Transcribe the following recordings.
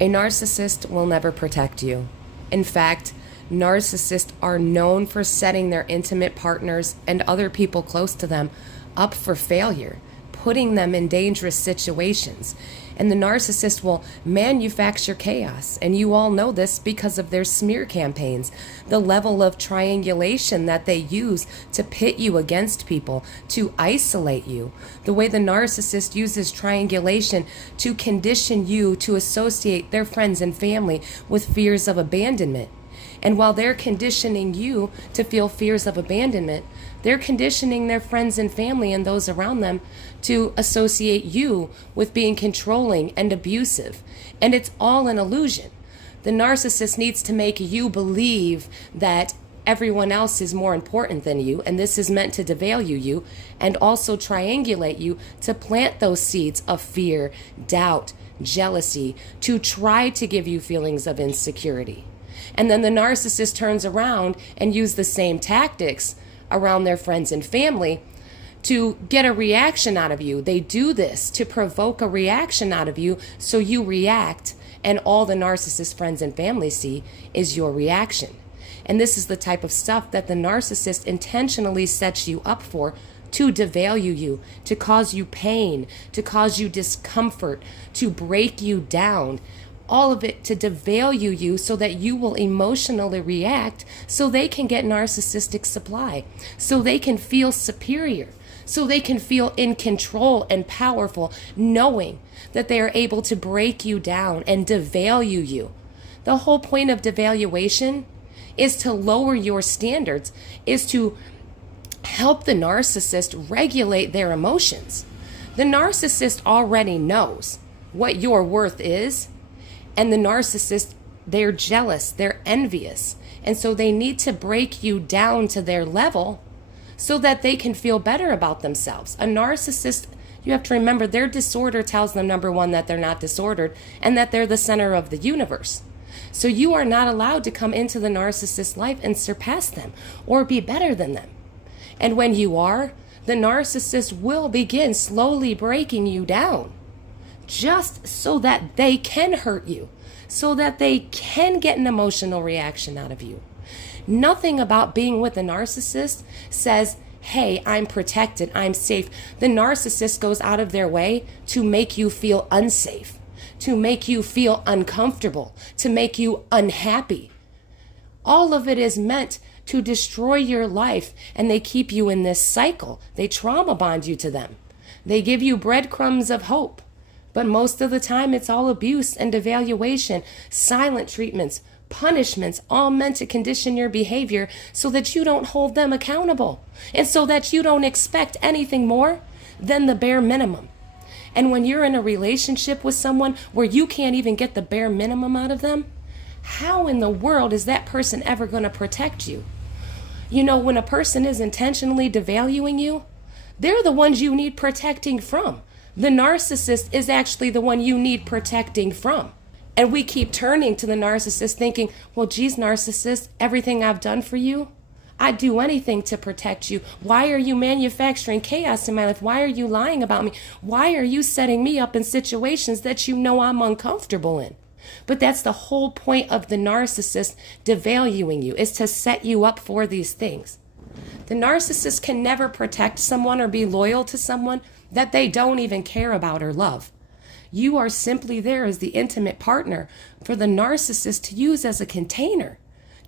A narcissist will never protect you. In fact, narcissists are known for setting their intimate partners and other people close to them up for failure, putting them in dangerous situations. And the narcissist will manufacture chaos. And you all know this because of their smear campaigns, the level of triangulation that they use to pit you against people, to isolate you, the way the narcissist uses triangulation to condition you to associate their friends and family with fears of abandonment. And while they're conditioning you to feel fears of abandonment, they're conditioning their friends and family and those around them to associate you with being controlling and abusive. And it's all an illusion. The narcissist needs to make you believe that everyone else is more important than you, and this is meant to devalue you and also triangulate you to plant those seeds of fear, doubt, jealousy, to try to give you feelings of insecurity. And then the narcissist turns around and use the same tactics around their friends and family to get a reaction out of you. They do this to provoke a reaction out of you, so you react, and all the narcissist friends and family see is your reaction. And this is the type of stuff that the narcissist intentionally sets you up for, to devalue you, to cause you pain, to cause you discomfort, to break you down. All of it to devalue you so that you will emotionally react, so they can get narcissistic supply, so they can feel superior, so they can feel in control and powerful, knowing that they are able to break you down and devalue you. The whole point of devaluation is to lower your standards, is to help the narcissist regulate their emotions. The narcissist already knows what your worth is. And the narcissist, they're jealous, they're envious. And so they need to break you down to their level so that they can feel better about themselves. A narcissist, you have to remember, their disorder tells them, number one, that they're not disordered and that they're the center of the universe. So you are not allowed to come into the narcissist's life and surpass them or be better than them. And when you are, the narcissist will begin slowly breaking you down, just so that they can hurt you, so that they can get an emotional reaction out of you. Nothing about being with a narcissist says, hey, I'm protected, I'm safe. The narcissist goes out of their way to make you feel unsafe, to make you feel uncomfortable, to make you unhappy. All of it is meant to destroy your life, and they keep you in this cycle. They trauma bond you to them. They give you breadcrumbs of hope. But most of the time, it's all abuse and devaluation, silent treatments, punishments, all meant to condition your behavior so that you don't hold them accountable and so that you don't expect anything more than the bare minimum. And when you're in a relationship with someone where you can't even get the bare minimum out of them, how in the world is that person ever going to protect you? You know, when a person is intentionally devaluing you, they're the ones you need protecting from. The narcissist is actually the one you need protecting from. And we keep turning to the narcissist thinking, well, geez, narcissist, everything I've done for you, I'd do anything to protect you. Why are you manufacturing chaos in my life? Why are you lying about me? Why are you setting me up in situations that you know I'm uncomfortable in? But that's the whole point of the narcissist devaluing you, is to set you up for these things. The narcissist can never protect someone or be loyal to someone that they don't even care about or love. You are simply there as the intimate partner for the narcissist to use as a container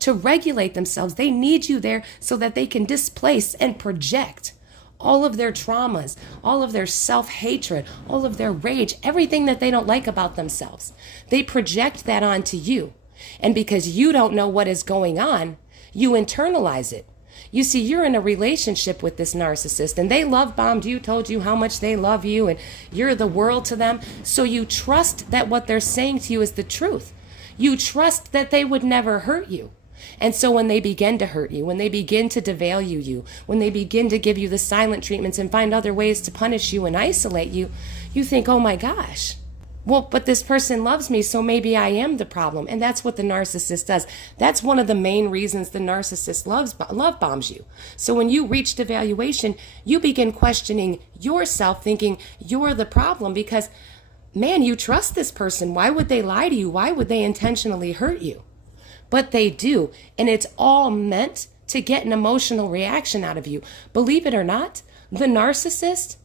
to regulate themselves. They need you there so that they can displace and project all of their traumas, all of their self-hatred, all of their rage, everything that they don't like about themselves. They project that onto you. And because you don't know what is going on, you internalize it. You see, you're in a relationship with this narcissist and they love bombed you, told you how much they love you and you're the world to them. So you trust that what they're saying to you is the truth. You trust that they would never hurt you. And so when they begin to hurt you, when they begin to devalue you, when they begin to give you the silent treatments and find other ways to punish you and isolate you, you think, oh my gosh, well, but this person loves me, so maybe I am the problem. And that's what the narcissist does. That's one of the main reasons the narcissist love bombs you. So when you reach devaluation, you begin questioning yourself, thinking you're the problem because man, you trust this person. Why would they lie to you? Why would they intentionally hurt you? But they do. And it's all meant to get an emotional reaction out of you. Believe it or not, the narcissist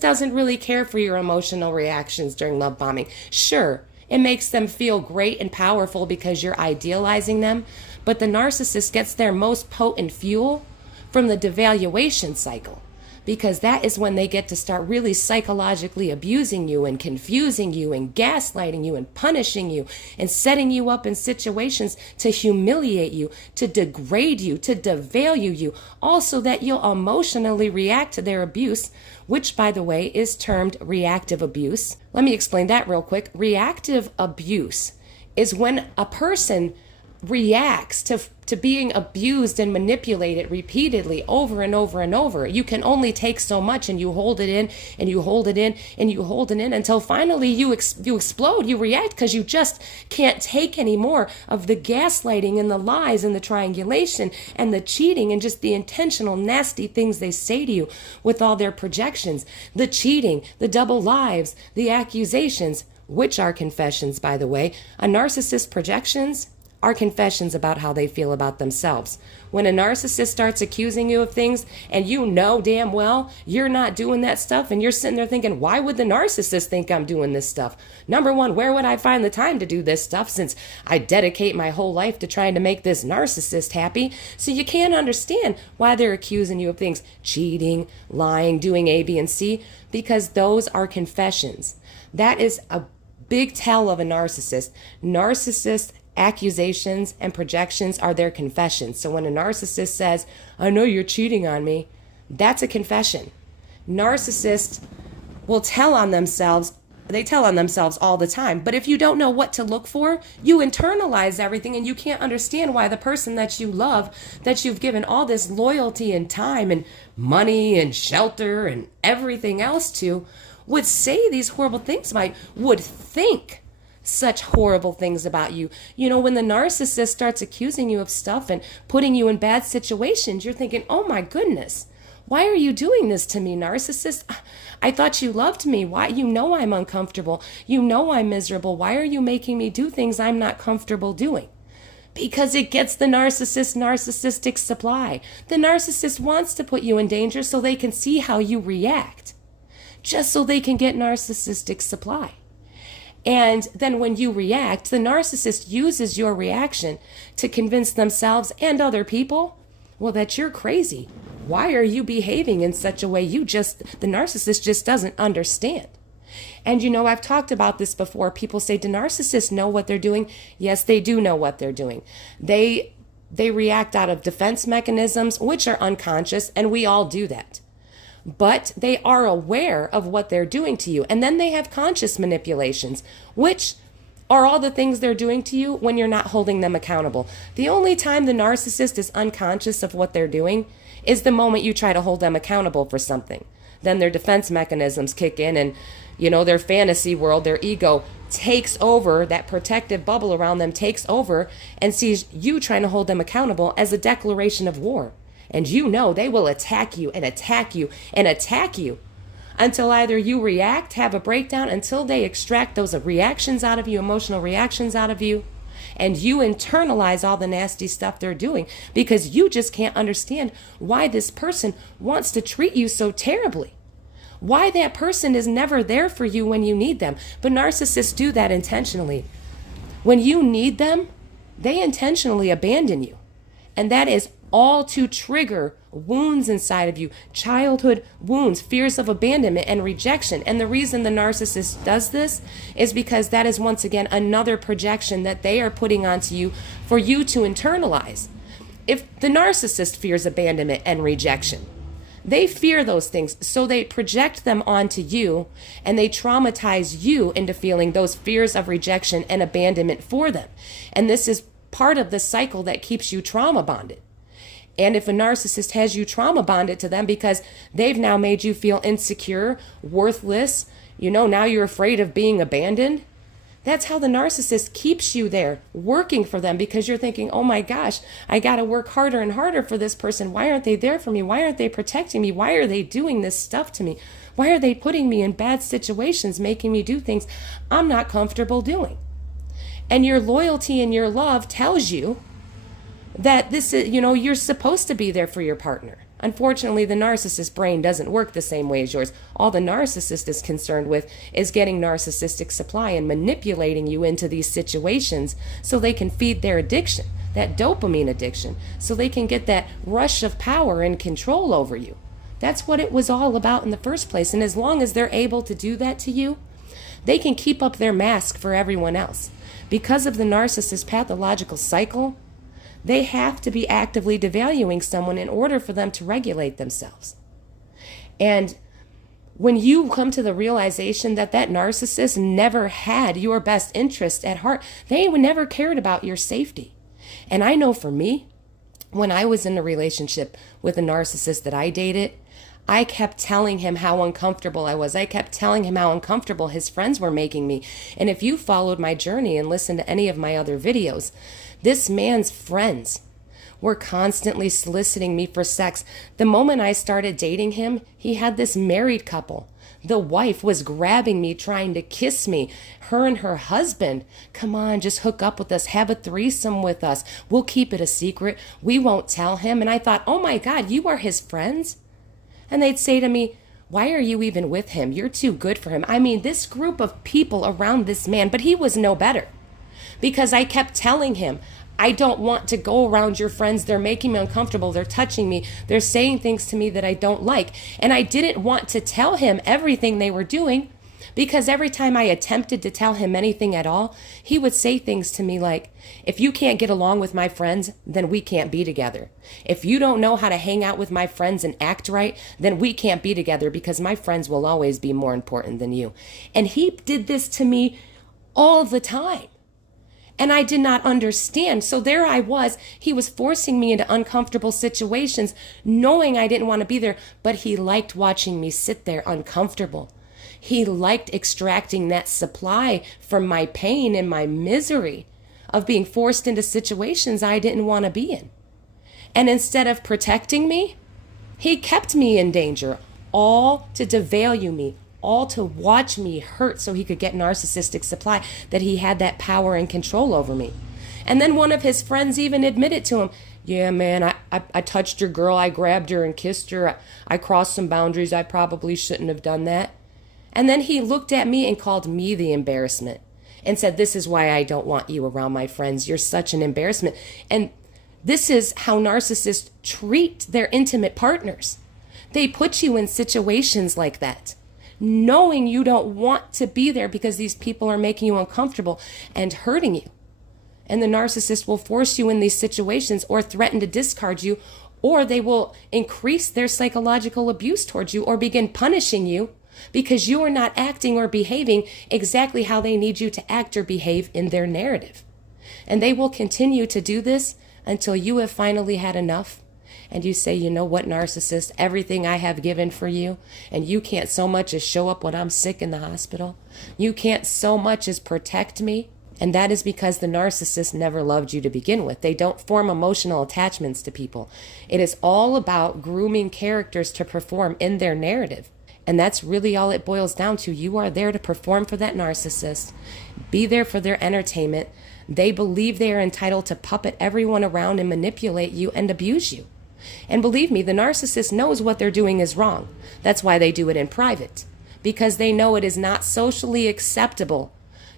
doesn't really care for your emotional reactions during love bombing. Sure, it makes them feel great and powerful because you're idealizing them, but the narcissist gets their most potent fuel from the devaluation cycle, because that is when they get to start really psychologically abusing you and confusing you and gaslighting you and punishing you and setting you up in situations to humiliate you, to degrade you, to devalue you, also that you'll emotionally react to their abuse, which, by the way, is termed reactive abuse. Let me explain that real quick. Reactive abuse is when a person reacts to being abused and manipulated repeatedly over and over and over. You can only take so much, and you hold it in and you hold it in and you hold it in until finally you explode. You react because you just can't take any more of the gaslighting and the lies and the triangulation and the cheating and just the intentional nasty things they say to you with all their projections. The cheating, the double lives, the accusations, which are confessions, by the way. A narcissist's projections are confessions about how they feel about themselves. When a narcissist starts accusing you of things and you know damn well you're not doing that stuff, and you're sitting there thinking, why would the narcissist think I'm doing this stuff? Number one, where would I find the time to do this stuff since I dedicate my whole life to trying to make this narcissist happy? So you can't understand why they're accusing you of things, cheating, lying, doing A, B, and C, because those are confessions. That is a big tell of a narcissist. Narcissist accusations and projections are their confessions. So when a narcissist says, I know you're cheating on me, that's a confession. Narcissists will tell on themselves. They tell on themselves all the time. But if you don't know what to look for, you internalize everything, and you can't understand why the person that you love, that you've given all this loyalty and time and money and shelter and everything else to, would say these horrible things about you, would think such horrible things about you. You know, when the narcissist starts accusing you of stuff and putting you in bad situations, you're thinking, oh my goodness, why are you doing this to me, narcissist? I thought you loved me. Why? You know I'm uncomfortable. You know I'm miserable. Why are you making me do things I'm not comfortable doing? Because it gets the narcissist narcissistic supply. The narcissist wants to put you in danger so they can see how you react, just so they can get narcissistic supply. And then when you react, the narcissist uses your reaction to convince themselves and other people, well, that you're crazy. Why are you behaving in such a way the narcissist just doesn't understand? And you know, I've talked about this before. People say, do narcissists know what they're doing? Yes, they do know what they're doing. They react out of defense mechanisms, which are unconscious, and we all do that. But they are aware of what they're doing to you. And then they have conscious manipulations, which are all the things they're doing to you when you're not holding them accountable. The only time the narcissist is unconscious of what they're doing is the moment you try to hold them accountable for something. Then their defense mechanisms kick in, and, you know, their fantasy world, their ego takes over, that protective bubble around them takes over and sees you trying to hold them accountable as a declaration of war. And you know they will attack you and attack you and attack you until either you react, have a breakdown, until they extract those reactions out of you, emotional reactions out of you, and you internalize all the nasty stuff they're doing because you just can't understand why this person wants to treat you so terribly. Why that person is never there for you when you need them. But narcissists do that intentionally. When you need them, they intentionally abandon you. And that is all to trigger wounds inside of you, childhood wounds, fears of abandonment and rejection. And the reason the narcissist does this is because that is, once again, another projection that they are putting onto you for you to internalize. If the narcissist fears abandonment and rejection, they fear those things, so they project them onto you, and they traumatize you into feeling those fears of rejection and abandonment for them. And this is part of the cycle that keeps you trauma bonded. And if a narcissist has you trauma bonded to them because they've now made you feel insecure, worthless, you know, now you're afraid of being abandoned, That's how the narcissist keeps you there working for them, because you're thinking, oh my gosh, I got to work harder and harder for this person. Why aren't they there for me? Why aren't they protecting me? Why are they doing this stuff to me? Why are they putting me in bad situations, making me do things I'm not comfortable doing? And your loyalty and your love tells you that this is, you're supposed to be there for your partner. Unfortunately, the narcissist brain doesn't work the same way as yours. All the narcissist is concerned with is getting narcissistic supply and manipulating you into these situations so they can feed their addiction, that dopamine addiction, so they can get that rush of power and control over you. That's what it was all about in the first place. And as long as they're able to do that to you, they can keep up their mask for everyone else. Because of the narcissist pathological cycle, they have to be actively devaluing someone in order for them to regulate themselves. And when you come to the realization that that narcissist never had your best interest at heart, they never cared about your safety. And I know for me, when I was in a relationship with a narcissist that I dated, I kept telling him how uncomfortable I was. I kept telling him how uncomfortable his friends were making me. And if you followed my journey and listened to any of my other videos, this man's friends were constantly soliciting me for sex. The moment I started dating him, he had this married couple. The wife was grabbing me, trying to kiss me. Her and her husband, come on, just hook up with us. Have a threesome with us. We'll keep it a secret. We won't tell him. And I thought, oh my God, you are his friends? And they'd say to me, why are you even with him? You're too good for him. I mean, this group of people around this man, but he was no better. Because I kept telling him, I don't want to go around your friends. They're making me uncomfortable. They're touching me. They're saying things to me that I don't like. And I didn't want to tell him everything they were doing, because every time I attempted to tell him anything at all, he would say things to me like, if you can't get along with my friends, then we can't be together. If you don't know how to hang out with my friends and act right, then we can't be together, because my friends will always be more important than you. And he did this to me all the time. And I did not understand. So there I was. He was forcing me into uncomfortable situations, knowing I didn't want to be there, but he liked watching me sit there uncomfortable. He liked extracting that supply from my pain and my misery of being forced into situations I didn't want to be in. And instead of protecting me, he kept me in danger, all to devalue me, all to watch me hurt so he could get narcissistic supply, that he had that power and control over me. And then one of his friends even admitted to him, yeah, man, I touched your girl. I grabbed her and kissed her. I crossed some boundaries. I probably shouldn't have done that. And then he looked at me and called me the embarrassment and said, this is why I don't want you around my friends. You're such an embarrassment. And this is how narcissists treat their intimate partners. They put you in situations like that, knowing you don't want to be there because these people are making you uncomfortable and hurting you. And the narcissist will force you in these situations or threaten to discard you, or they will increase their psychological abuse towards you or begin punishing you because you are not acting or behaving exactly how they need you to act or behave in their narrative. And they will continue to do this until you have finally had enough. And you say, you know what, narcissist, everything I have given for you, and you can't so much as show up when I'm sick in the hospital. You can't so much as protect me. And that is because the narcissist never loved you to begin with. They don't form emotional attachments to people. It is all about grooming characters to perform in their narrative. And that's really all it boils down to. You are there to perform for that narcissist. Be there for their entertainment. They believe they are entitled to puppet everyone around and manipulate you and abuse you. And believe me, the narcissist knows what they're doing is wrong. That's why they do it in private, because they know it is not socially acceptable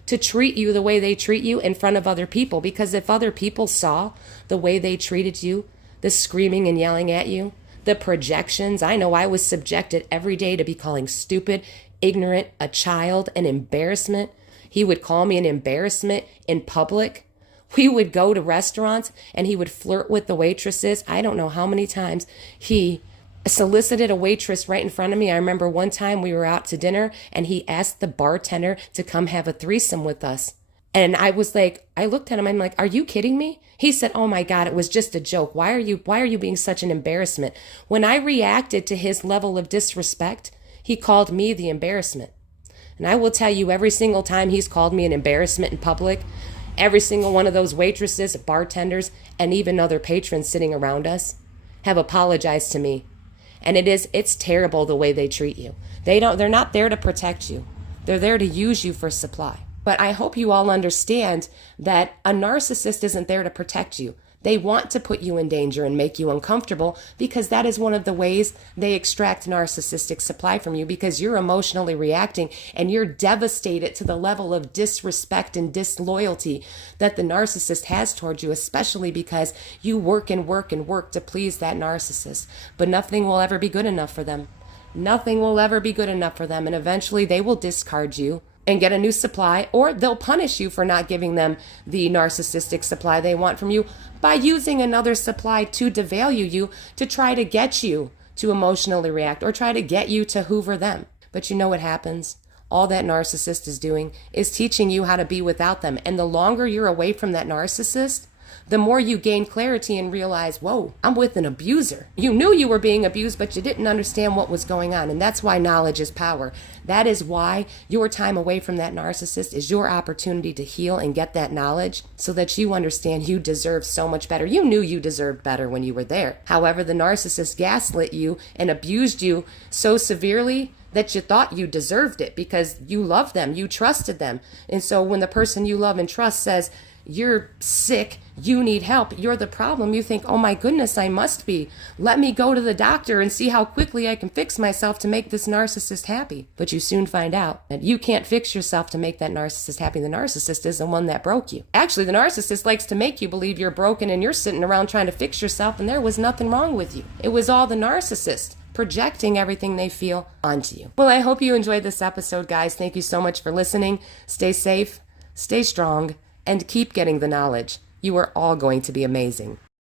to treat you the way they treat you in front of other people. Because if other people saw the way they treated you, the screaming and yelling at you, the projections, I know I was subjected every day to be calling stupid, ignorant, a child, an embarrassment. He would call me an embarrassment in public. We would go to restaurants and he would flirt with the waitresses. I don't know how many times he solicited a waitress right in front of me. I remember one time we were out to dinner and he asked the bartender to come have a threesome with us. And I was like, I looked at him, I'm like, are you kidding me? He said, oh my God, it was just a joke. Why are you being such an embarrassment? When I reacted to his level of disrespect, he called me the embarrassment. And I will tell you, every single time he's called me an embarrassment in public, every single one of those waitresses, bartenders, and even other patrons sitting around us have apologized to me. And it's terrible the way they treat you. They're not there to protect you. They're there to use you for supply. But I hope you all understand that a narcissist isn't there to protect you. They want to put you in danger and make you uncomfortable, because that is one of the ways they extract narcissistic supply from you, because you're emotionally reacting and you're devastated to the level of disrespect and disloyalty that the narcissist has towards you, especially because you work and work and work to please that narcissist. But nothing will ever be good enough for them. Nothing will ever be good enough for them. And eventually they will discard you and get a new supply, or they'll punish you for not giving them the narcissistic supply they want from you by using another supply to devalue you, to try to get you to emotionally react or try to get you to hoover them. But you know what happens? All that narcissist is doing is teaching you how to be without them. And the longer you're away from that narcissist, the more you gain clarity and realize, whoa, I'm with an abuser. You knew you were being abused, but you didn't understand what was going on. And that's why knowledge is power. That is why your time away from that narcissist is your opportunity to heal and get that knowledge so that you understand you deserve so much better. You knew you deserved better when you were there. However, the narcissist gaslit you and abused you so severely that you thought you deserved it because you loved them, you trusted them. And so when the person you love and trust says, you're sick, you need help, you're the problem, you think, oh my goodness, I must be. Let me go to the doctor and see how quickly I can fix myself to make this narcissist happy. But you soon find out that you can't fix yourself to make that narcissist happy. The narcissist is the one that broke you. Actually, the narcissist likes to make you believe you're broken and you're sitting around trying to fix yourself, and there was nothing wrong with you. It was all the narcissist projecting everything they feel onto you. Well, I hope you enjoyed this episode, guys. Thank you so much for listening. Stay safe, stay strong, and keep getting the knowledge. You are all going to be amazing.